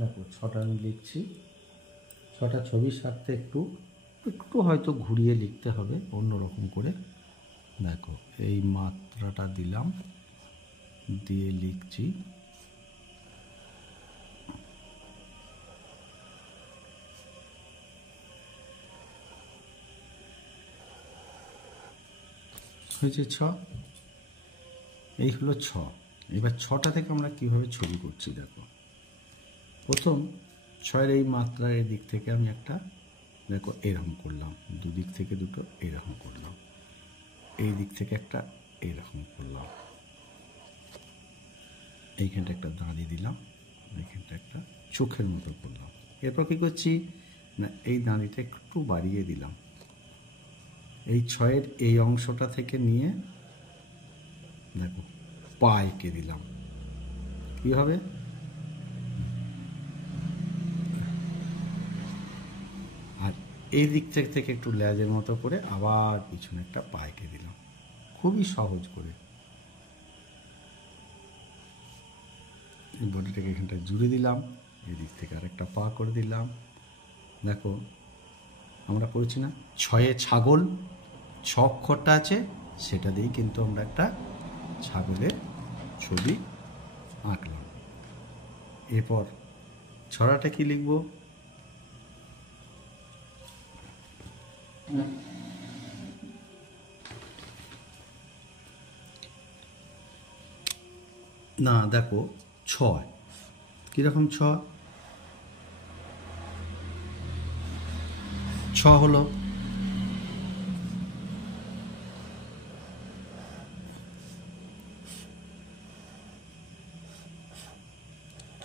দেখো 6টা আমি লিখছি। 6টা ছবির সাথে একটু হয়তো ঘুরিয়ে লিখতে হবে অন্যরকম করে। দেখো এই মাত্রাটা দিলাম, দিয়ে লিখছি। হয়েছে 6, এই হলো 6। এবার 6টা থেকে আমরা কীভাবে ছবি করছি দেখো। প্রথম 6-এর এই মাত্রার এই দিক থেকে আমি একটা দেখো এরকম করলাম, দুদিক থেকে দুটো এরকম করলাম, এই দিক থেকে একটা এরকম করলাম, এইখানটা একটা দাঁড়িয়ে দিলাম, এইখানটা একটা চোখের মতো করলাম। এরপর কী করছি না, এই দাঁড়িটা একটু বাড়িয়ে দিলাম, এই 6-এর এই অংশটা থেকে নিয়ে দেখো পা এঁকে দিলাম। কী হবে, আর এই দিক থেকে একটু লেজের মতো করে আবার পিছনে একটা পা এঁকে দিলাম। খুবই সহজ করে এই বডিটাকে এখানটা জুড়ে দিলাম, এই দিক থেকে আরেকটা পা করে দিলাম। দেখো আমরা করেছি না 6-এ ছাগল, 6 অক্ষরটা আছে, সেটা দিয়েই কিন্তু আমরা একটা ছাগলের ছবি আঁকলাম। এরপর ছড়াটা কি লিখব, না দেখো 6 কীরকম 6 হলো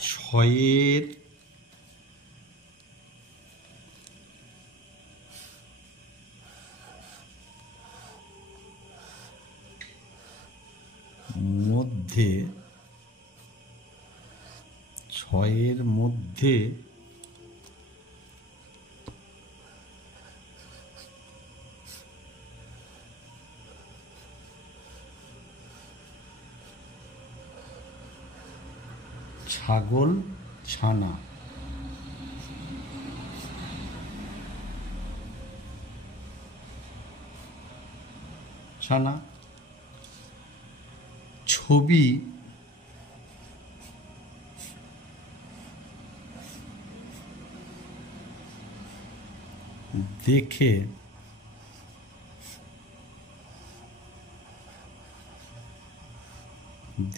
ছয়ের মধ্যে, 6-এর মধ্যে ছাগল ছানা, ছানা ছবি দেখে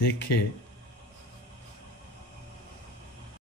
দেখে